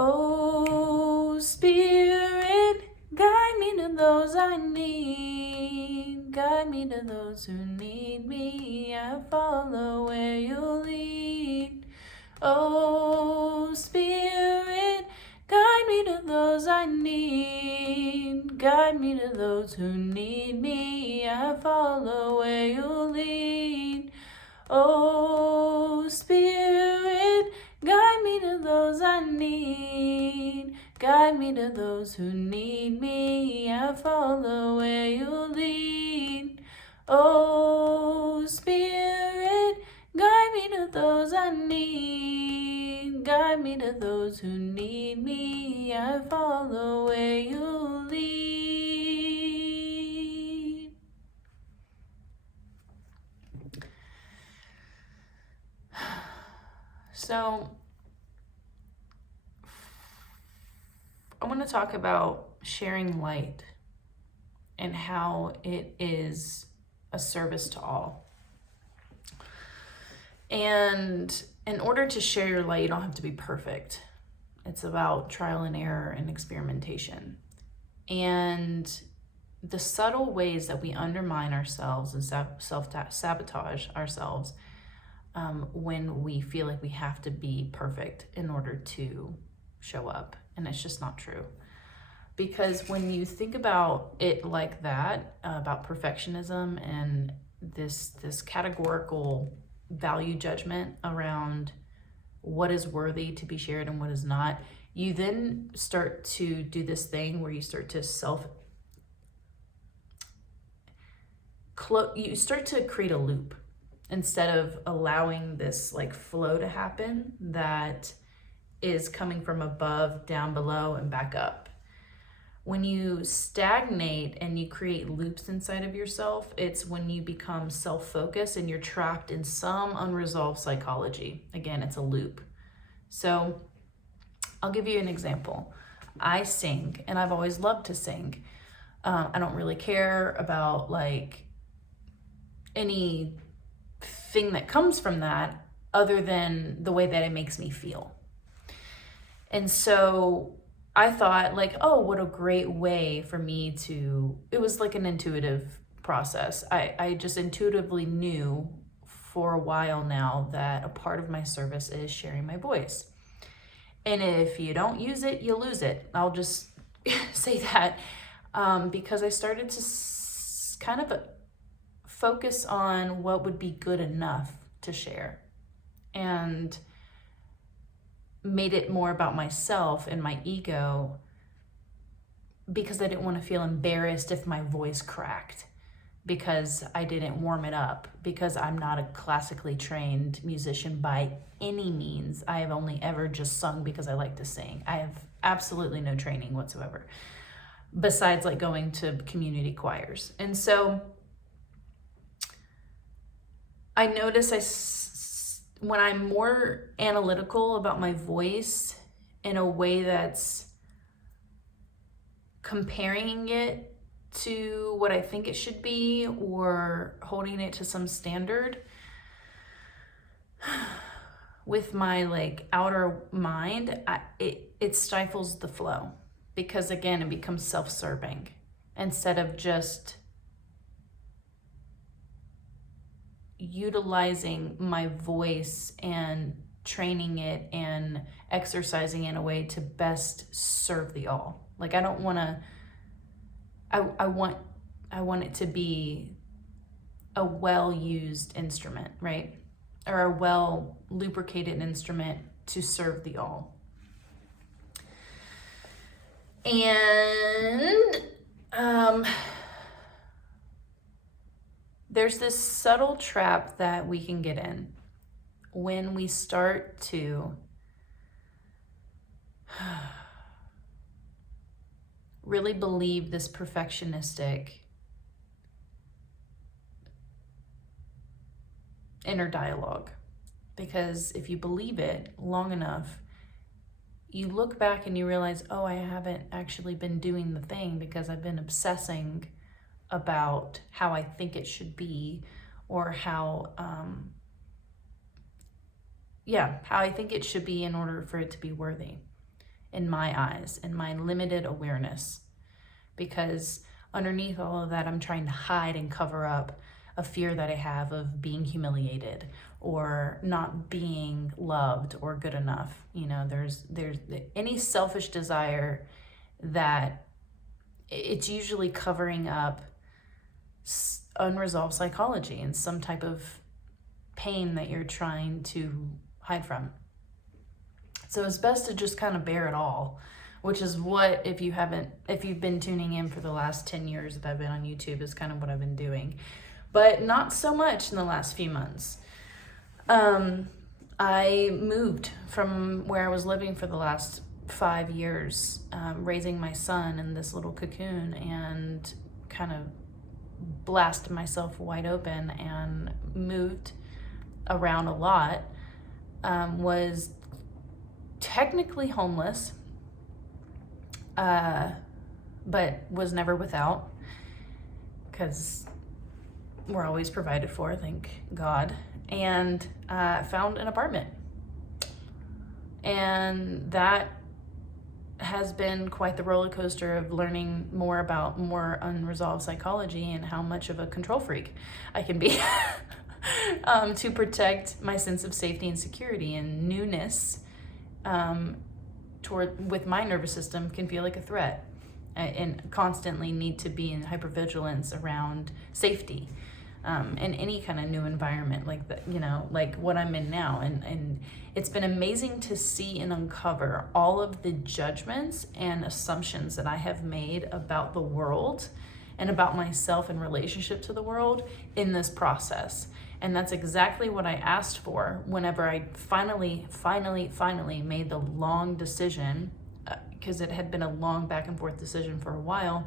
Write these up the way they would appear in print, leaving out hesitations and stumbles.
Oh, Spirit, guide me to those I need. Guide me to those who need me. I follow where you lead. Oh, Spirit, guide me to those I need. Guide me to those who need me. I follow where you lead. Oh, Spirit, guide me to those I need. Guide me to those who need me. I follow where you lead. Oh, Spirit, guide me to those I need. Guide me to those who need me. I follow where you lead. So, I want to talk about sharing light and how it is a service to all. And in order to share your light, you don't have to be perfect. It's about trial and error and experimentation. And the subtle ways that we undermine ourselves and self-sabotage ourselves when we feel like we have to be perfect in order to show up. And it's just not true. Because when you think about it like that, about perfectionism and this categorical value judgment around what is worthy to be shared and what is not, you then start to do this thing where you start to you start to create a loop instead of allowing this like flow to happen that is coming from above, down below, and back up. When you stagnate and you create loops inside of yourself, it's when you become self-focused and you're trapped in some unresolved psychology. Again, it's a loop. So I'll give you an example. I sing, and I've always loved to sing. I don't really care about like anything that comes from that other than the way that it makes me feel. And so I thought like, oh, what a great way for me it was like an intuitive process. I just intuitively knew for a while now that a part of my service is sharing my voice. And if you don't use it, you lose it. I'll just say that because I started to kind of focus on what would be good enough to share and made it more about myself and my ego because I didn't want to feel embarrassed if my voice cracked because I didn't warm it up, because I'm not a classically trained musician by any means. I have only ever just sung because I like to sing. I have absolutely no training whatsoever besides like going to community choirs. And so I notice when I'm more analytical about my voice in a way that's comparing it to what I think it should be or holding it to some standard with my like outer mind, it stifles the flow because again, it becomes self-serving instead of just utilizing my voice and training it and exercising in a way to best serve the all. Like I don't want to, I want it to be a well-used instrument, right? Or a well lubricated instrument to serve the all. And there's this subtle trap that we can get in when we start to really believe this perfectionistic inner dialogue. Because if you believe it long enough, you look back and you realize, oh, I haven't actually been doing the thing because I've been obsessing about how I think it should be or how I think it should be in order for it to be worthy. in my eyes, in my limited awareness. Because underneath all of that, I'm trying to hide and cover up a fear that I have of being humiliated or not being loved or good enough. You know, there's any selfish desire that it's usually covering up unresolved psychology and some type of pain that you're trying to hide from. So it's best to just kind of bear it all, which is what, if you've been tuning in for the last 10 years that I've been on YouTube, is kind of what I've been doing. But not so much in the last few months. I moved from where I was living for the last 5 years, raising my son in this little cocoon, and kind of blasted myself wide open and moved around a lot. Was technically homeless, but was never without, because we're always provided for, thank God. And found an apartment, and that has been quite the roller coaster of learning more about more unresolved psychology and how much of a control freak I can be to protect my sense of safety and security. And newness with my nervous system can feel like a threat, and constantly need to be in hypervigilance around safety in any kind of new environment like that, you know, like what I'm in now. And it's been amazing to see and uncover all of the judgments and assumptions that I have made about the world and about myself in relationship to the world in this process. And that's exactly what I asked for whenever I finally made the long decision, because it had been a long back and forth decision for a while,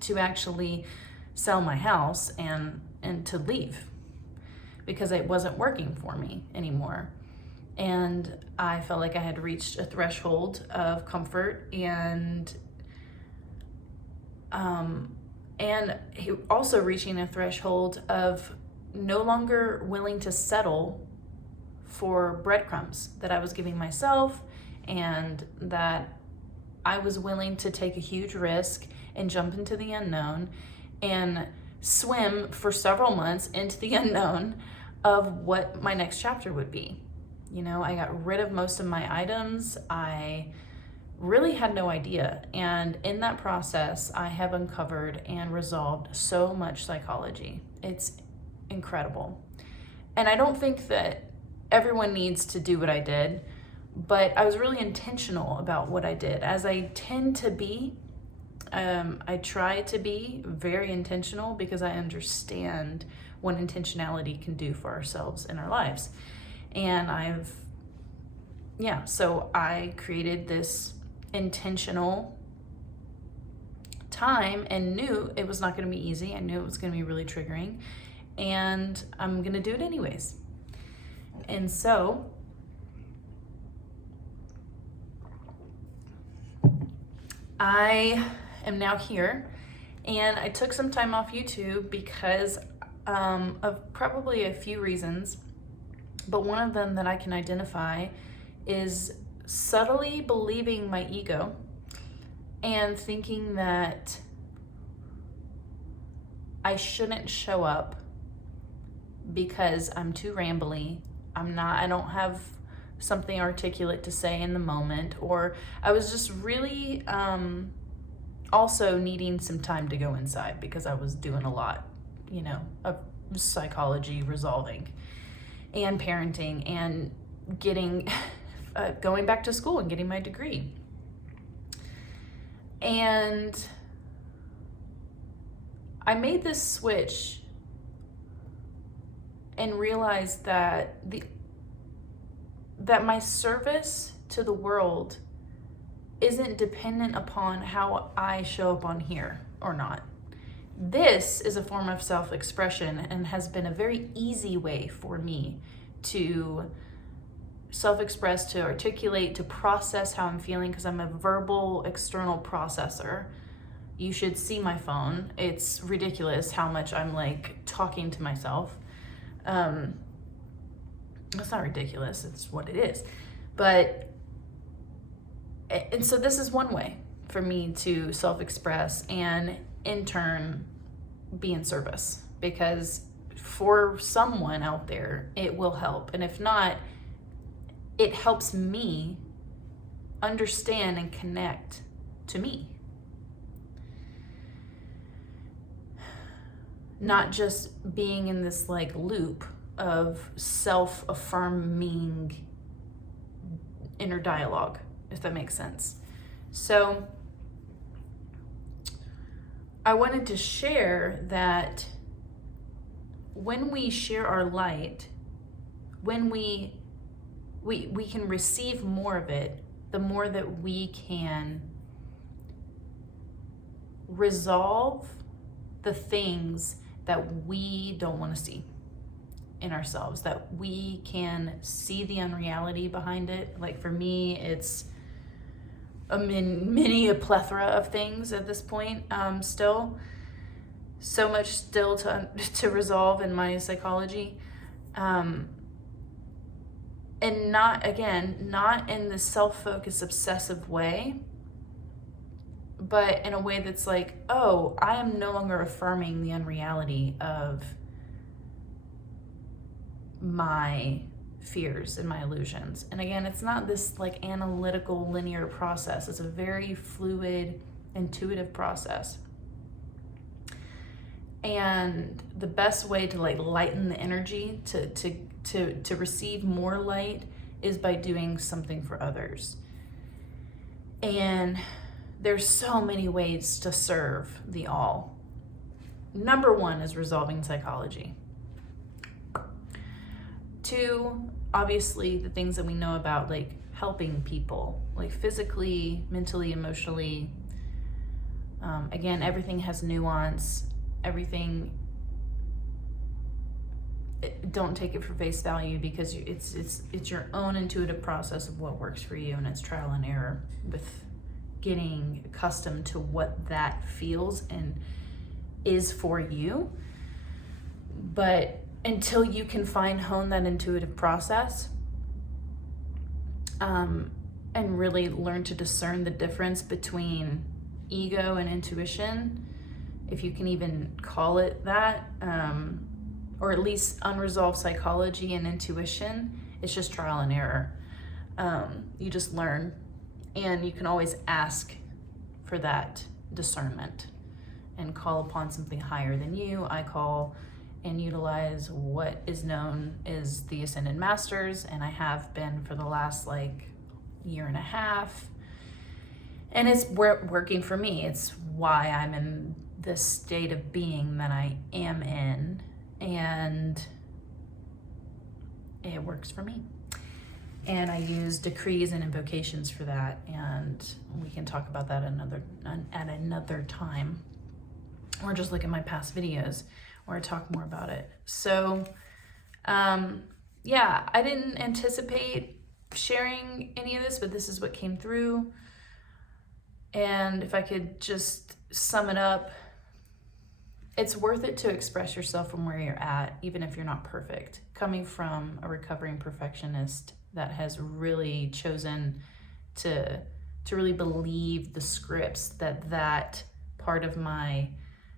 to actually sell my house and to leave, because it wasn't working for me anymore. And I felt like I had reached a threshold of comfort, and also reaching a threshold of no longer willing to settle for breadcrumbs that I was giving myself, and that I was willing to take a huge risk and jump into the unknown and swim for several months into the unknown of what my next chapter would be. You know, I got rid of most of my items. I really had no idea. And in that process, I have uncovered and resolved so much psychology. It's incredible. And I don't think that everyone needs to do what I did, but I was really intentional about what I did, as I tend to be. I try to be very intentional, because I understand what intentionality can do for ourselves in our lives. And so I created this intentional time and knew it was not going to be easy. I knew it was going to be really triggering, and I'm going to do it anyways. And so I am now here, and I took some time off YouTube because of probably a few reasons, but one of them that I can identify is subtly believing my ego and thinking that I shouldn't show up because I'm too rambly. I don't have something articulate to say in the moment, or I was just really also needing some time to go inside, because I was doing a lot, you know, of psychology resolving and parenting and getting going back to school and getting my degree. And I made this switch and realized that my service to the world isn't dependent upon how I show up on here or not. This is a form of self-expression and has been a very easy way for me to self-express, to articulate, to process how I'm feeling, because I'm a verbal external processor. You should see my phone. It's ridiculous how much I'm like talking to myself. It's not ridiculous, it's what it is. But And so this is one way for me to self-express and in turn be in service, because for someone out there it will help, and if not, it helps me understand and connect to me, not just being in this like loop of self-affirming inner dialogue, if that makes sense. So I wanted to share that when we share our light, when we can receive more of it, the more that we can resolve the things that we don't want to see in ourselves, that we can see the unreality behind it. Like for me, it's a plethora of things at this point. Still, so much still to resolve in my psychology, and not in the self-focused, obsessive way, but in a way that's like, oh, I am no longer affirming the unreality of my fears and my illusions. And again, it's not this like analytical linear process. It's a very fluid, intuitive process. And the best way to like lighten the energy, to receive more light, is by doing something for others. And there's so many ways to serve the all. Number one is resolving psychology. 2, obviously the things that we know about, like helping people, like physically, mentally, emotionally. Again, everything has nuance. Everything, don't take it for face value, because it's your own intuitive process of what works for you, and it's trial and error with getting accustomed to what that feels and is for you. But until you can hone that intuitive process, and really learn to discern the difference between ego and intuition, if you can even call it that, or at least unresolved psychology and intuition, it's just trial and error. You just learn, and you can always ask for that discernment and call upon something higher than you. I call and utilize what is known as the Ascended Masters, and I have been for the last like year and a half, and it's working for me. It's why I'm in this state of being that I am in, and it works for me. And I use decrees and invocations for that, and we can talk about that at another time, or just look at my past videos where I talk more about it. So yeah, I didn't anticipate sharing any of this, but this is what came through. And if I could just sum it up, it's worth it to express yourself from where you're at, even if you're not perfect. Coming from a recovering perfectionist that has really chosen to really believe the scripts that part of my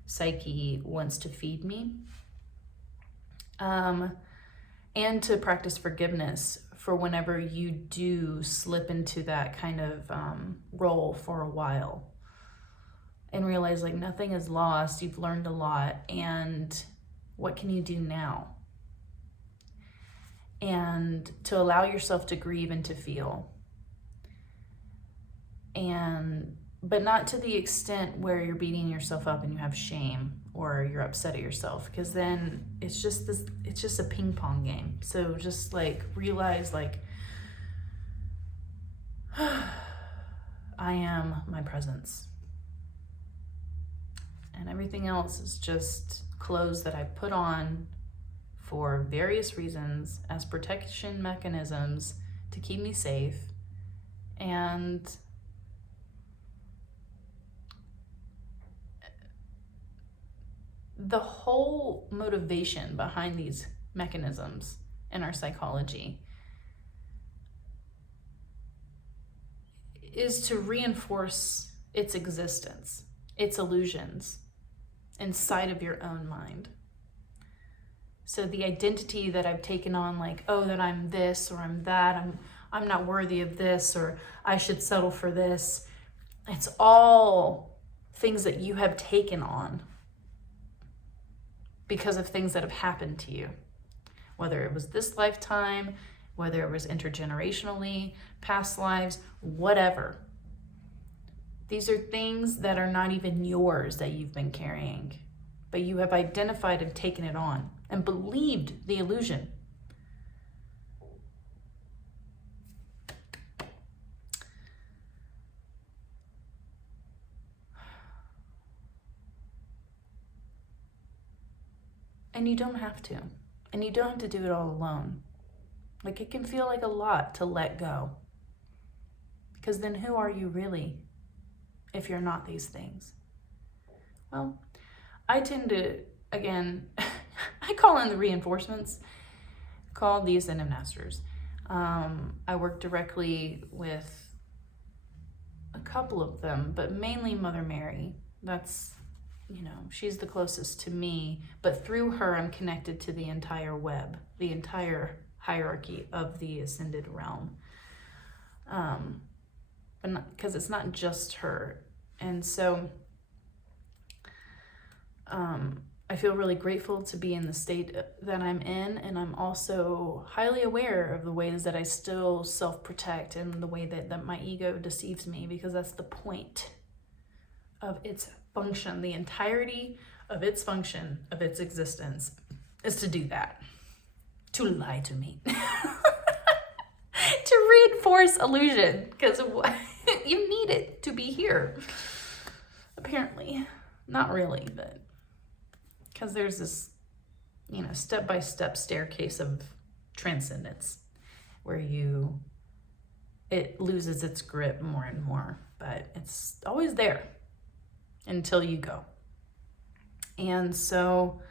psyche wants to feed me, and to practice forgiveness for whenever you do slip into that kind of role for a while, and realize like nothing is lost. You've learned a lot, and what can you do now? And to allow yourself to grieve and to feel, but not to the extent where you're beating yourself up and you have shame or you're upset at yourself, because then it's just a ping pong game. So just like realize like, I am my presence, and everything else is just clothes that I put on for various reasons as protection mechanisms to keep me safe. And the whole motivation behind these mechanisms in our psychology is to reinforce its existence, its illusions inside of your own mind. So the identity that I've taken on, like, oh, that I'm this or I'm that, I'm not worthy of this, or I should settle for this. It's all things that you have taken on because of things that have happened to you. Whether it was this lifetime, whether it was intergenerationally, past lives, whatever. These are things that are not even yours that you've been carrying, but you have identified and taken it on and believed the illusion. And you don't have to. And you don't have to do it all alone. Like, it can feel like a lot to let go. Because then who are you really if you're not these things? Well, I tend to, again, I call in the reinforcements, call the Ascended Masters. I work directly with a couple of them, but mainly Mother Mary. That's, she's the closest to me, but through her, I'm connected to the entire web, the entire hierarchy of the Ascended realm. But because it's not just her. And so I feel really grateful to be in the state that I'm in, and I'm also highly aware of the ways that I still self-protect and the way that my ego deceives me, because that's the point of its function. The entirety of its function, of its existence, is to do that, to lie to me, to reinforce illusion, because you need it to be here. Apparently, not really, but because there's this, step-by-step staircase of transcendence where it loses its grip more and more, but it's always there until you go. And so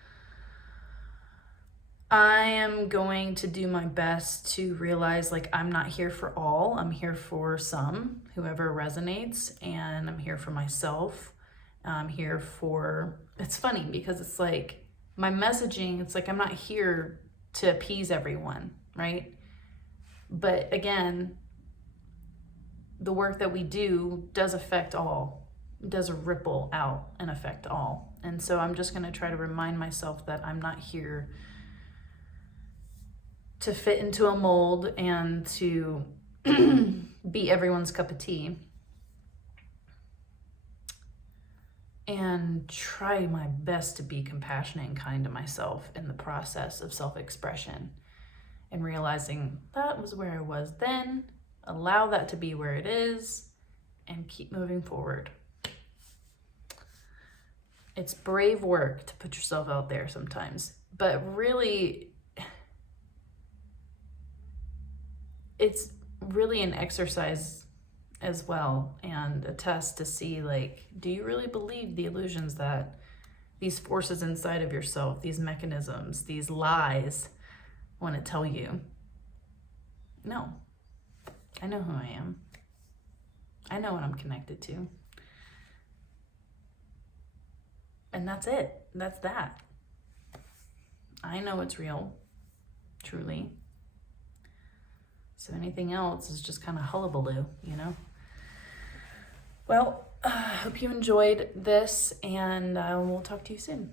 I am going to do my best to realize, like, I'm not here for all. I'm here for some, whoever resonates, and I'm here for myself. I'm here for, it's funny because it's like my messaging, it's like I'm not here to appease everyone, right? But again, the work that we do does affect all. It does ripple out and affect all. And so I'm just going to try to remind myself that I'm not here to fit into a mold and to be everyone's cup of tea. And try my best to be compassionate and kind to myself in the process of self-expression, and realizing that was where I was then, allow that to be where it is, and keep moving forward. It's brave work to put yourself out there sometimes, but really, it's really an exercise as well, and a test to see, like, do you really believe the illusions that these forces inside of yourself, these mechanisms, these lies want to tell you? No. I know who I am. I know what I'm connected to. And that's it. That's that. I know it's real, truly. So anything else is just kind of hullabaloo, Well, I hope you enjoyed this, and we'll talk to you soon.